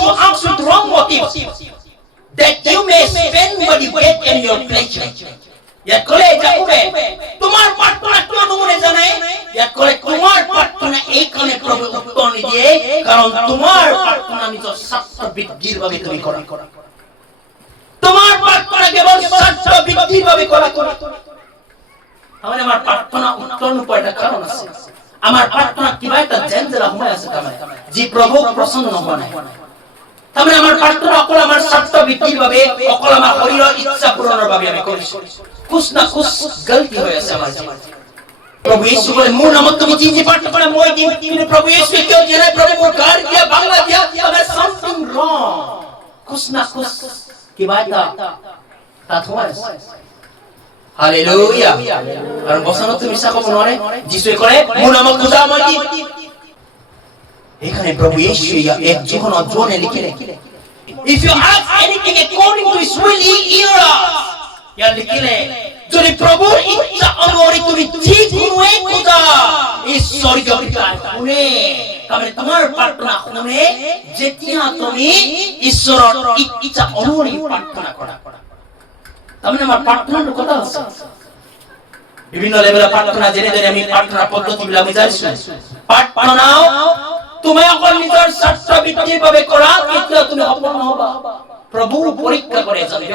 who acts with wrong motives, that you may spend what you get in your pleasure. ইয়াত কলে যাবে তোমার প্রার্থনা কেন মনে জানে ইয়াত কলে তোমার প্রার্থনা এই কারণে প্রভু উত্তর দিয়ে কারণ তোমার প্রার্থনা নিজের স্বার্থ বৃদ্ধির ভাবে তুমি করো তোমার প্রার্থনা কেবল স্বার্থ বৃদ্ধির ভাবে করো আমার প্রার্থনা উত্তর উপায়টা কারণ আছে আমার প্রার্থনা কিভাবে তা জেনজেলা হয়ে আছে কামে যে প্রভু প্রসন্ন হয় তাহলে আমার প্রার্থনা অকল আমার স্বার্থ বৃদ্ধির ভাবে অকল আমার শরীরের ইচ্ছা পূরণের ভাবে আমি করি कुछ ना कुछ गलती हो ऐसा हमारे प्रभु यीशु बोले मुंह नमक तुम चीजें पाठ पढ़ा मोई दी तुमने प्रभु यीशु क्यों जिन्हें प्रभु को कार किया बांग्ला किया हमें something wrong कुछ ना कुछ की बात ता हुआ हालेलुया कारण বসানো তুমি সাকো মনে যিশু করে মুंह नमक खुदा मोई दी এখানে প্রভু यीशु এক জীবন অধ্যয়নে লিখে if you ask anything according to his will he hears यार लिखिले যদি প্রভুর ইচ্ছা অনুযায়ী তুমি ঠিক হয়ে খোদা ঈশ্বরীয় পিতা শুনে তবে তোমার প্রার্থনা শুনে যেতিয়া তুমি ঈশ্বৰৰ ইচ্ছা অনুযায়ী প্রার্থনা কৰা তাহলে আমার প্রার্থনার কথা আছে বিভিন্ন লেভেলের প্রার্থনা জেনে জেনে আমি প্রার্থনা পদ্ধতিগুলো বুঝাইছি প্রার্থনাও তুমি অকল নিজের স্বার্থ বৃদ্ধির ভাবে করা কিন্তু তুমি অপূর্ণ হবা প্রভু পরীক্ষা করে যাবে